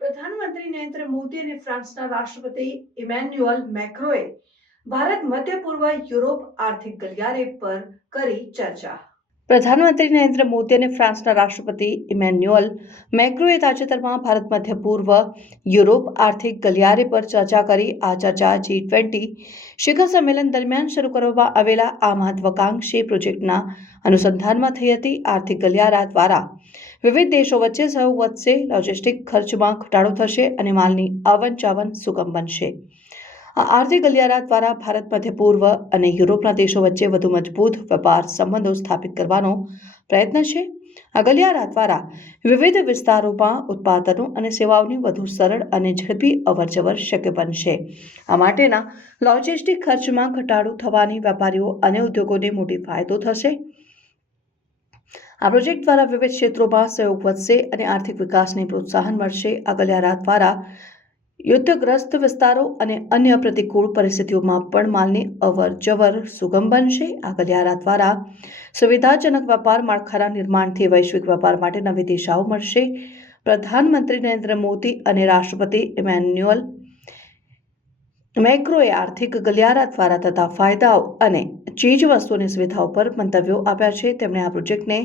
પ્રધાનમંત્રી નરેન્દ્ર મોદી અને ફ્રાન્સના રાષ્ટ્રપતિ ઇમેન્યુઅલ મેક્રોએ ભારત મધ્ય પૂર્વ યુરોપ આર્થિક ગલિયારે પર કરી ચર્ચા. પ્રધાનમંત્રી નરેન્દ્ર મોદી અને ફ્રાન્સના રાષ્ટ્રપતિ ઇમેન્યુઅલ મેક્રોએ તાજેતરમાં ભારત મધ્ય પૂર્વ યુરોપ આર્થિક ગલિયારે પર ચર્ચા કરી. આ ચર્ચા જી ટ્વેન્ટી શિખર સંમેલન દરમિયાન શરૂ કરવામાં આવેલા આ મહત્વાકાંક્ષી પ્રોજેક્ટના અનુસંધાનમાં થઈ હતી. આર્થિક ગલિયારા દ્વારા વિવિધ દેશો વચ્ચે સહયોગ વધશે, લોજિસ્ટિક ખર્ચમાં ઘટાડો થશે અને માલની આવન જાવન સુગમ બનશે. આ આર્થિક ગલિયારા દ્વારા ભારત મધ્ય પૂર્વ અને યુરોપના દેશો વચ્ચે વધુ મજબૂત વેપાર સંબંધો સ્થાપિત કરવાનો પ્રયત્ન છે. આ ગલિયારા દ્વારા વિવિધ વિસ્તારોમાં ઉત્પાદનો અને સેવાઓની વધુ સરળ અને ઝડપી અવરજવર શક્ય બનશે. આ માટેના લોજિસ્ટિક ખર્ચમાં ઘટાડો થવાની વેપારીઓ અને ઉદ્યોગોને મોટી ફાયદો થશે. આ પ્રોજેક્ટ દ્વારા વિવિધ ક્ષેત્રોમાં સહયોગ વધશે અને આર્થિક વિકાસને પ્રોત્સાહન મળશે. આ ગલિયારા દ્વારા યુદ્ધગ્રસ્ત વિસ્તારો અને અન્ય પ્રતિકૂળ પરિસ્થિતિઓમાં પણ માલની અવર જવર સુગમ બનશે. આ ગલિયારા દ્વારા સુવિધાજનક વેપાર માળખાના નિર્માણથી વૈશ્વિક વેપાર માટે નવી દિશાઓ મળશે. પ્રધાનમંત્રી નરેન્દ્ર મોદી અને રાષ્ટ્રપતિ ઇમેન્યુઅલ મેક્રોએ આર્થિક ગલિયારા દ્વારા થતા ફાયદાઓ અને ચીજ વસ્તુઓની સુવિધાઓ પર મંતવ્યો આપ્યા છે. તેમણે આ પ્રોજેક્ટને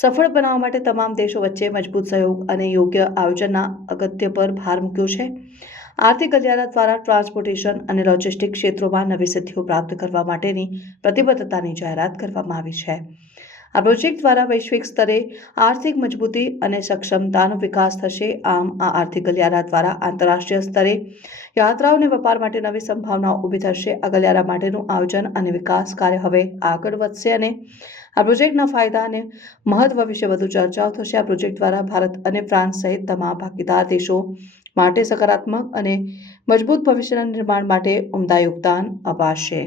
સફળ બનાવવા માટે તમામ દેશો વચ્ચે મજબૂત સહયોગ અને યોગ્ય આયોજનના અગત્ય પર ભાર મૂક્યો છે. આર્થિક ગલિયારા દ્વારા ટ્રાન્સપોર્ટેશન અને લોજિસ્ટિક ક્ષેત્રોમાં નવી સિદ્ધિઓ પ્રાપ્ત કરવા માટેની પ્રતિબદ્ધતાની જાહેરાત કરવામાં આવી છે. આ પ્રોજેક્ટ દ્વારા વૈશ્વિક સ્તરે આર્થિક મજબૂતી અને સક્ષમતાનો વિકાસ થશે. આમ, આ આર્થિક ગલિયારા દ્વારા આંતરરાષ્ટ્રીય સ્તરે યાત્રાઓ અને વેપાર માટે નવી સંભાવનાઓ ઊભી થશે. આ ગલિયારા માટેનું આયોજન અને વિકાસ કાર્ય હવે આગળ વધશે અને આ પ્રોજેક્ટના ફાયદા અને મહત્વ વિશે વધુ ચર્ચાઓ થશે. આ પ્રોજેક્ટ દ્વારા ભારત અને ફ્રાન્સ સહિત તમામ ભાગીદાર દેશો માટે સકારાત્મક અને મજબૂત ભવિષ્યના નિર્માણ માટે ઉમદા યોગદાન અપાશે.